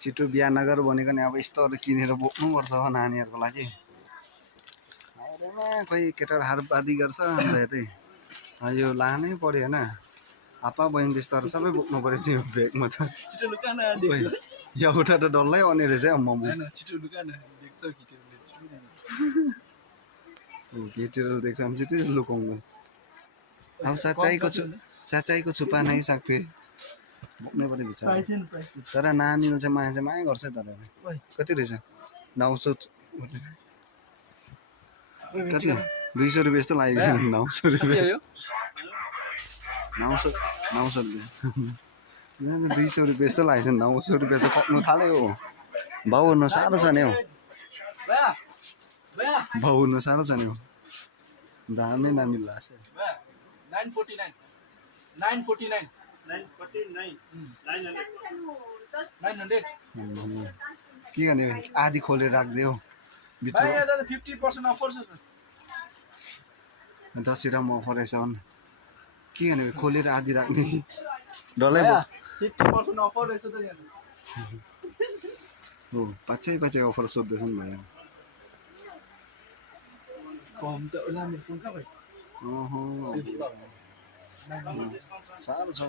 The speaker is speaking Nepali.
छिटो बिहा नगर भनेको नि अब यस्तोहरू किनेर बोक्नुपर्छ हो नानीहरूको लागि खोइ केटाहरू हारपाती गर्छ अन्त यतै यो लानै पर्यो होइन आपा बहिनी त्यस्तोहरू सबै बोक्नु पर्यो त्यो ब्यागमा त एउटा त डल्लै आउने रहेछ है मोमो केटीहरू देख्छ भने छिटै लुकाउनु अब साँच्चाइको छुपा नै सक्थे बोक्नै पर्यो बिचरा तर नानीले चाहिँ माया गर्छ तर कति रहेछ 900 कति 200 रुपियाँ जस्तो लाग्यो 900 रुपियाँ 900 रुपियाँ 200 रुपियाँ जस्तो लागेको छ 900 रुपियाँ चाहिँ पक्नु थाल्यो भाउ हुनु साह्रो छ नि हौ भाउ हुनु साह्रो छ नि हौ दामै दामी लाग्छ 949 के गर्ने आधी खोलेर राखिदियो भित्र 50% अफर छ दसैँ र म अफर रहेछ भन् के गर्ने खोलेर आधी राख्ने डल्लै 50% अफर रहेछ त यहाँ हो पाछै अफर सोध्दैछन् भाइ कम त ओला मेरो फोन कहाँ भयो ओहो साह्रो छ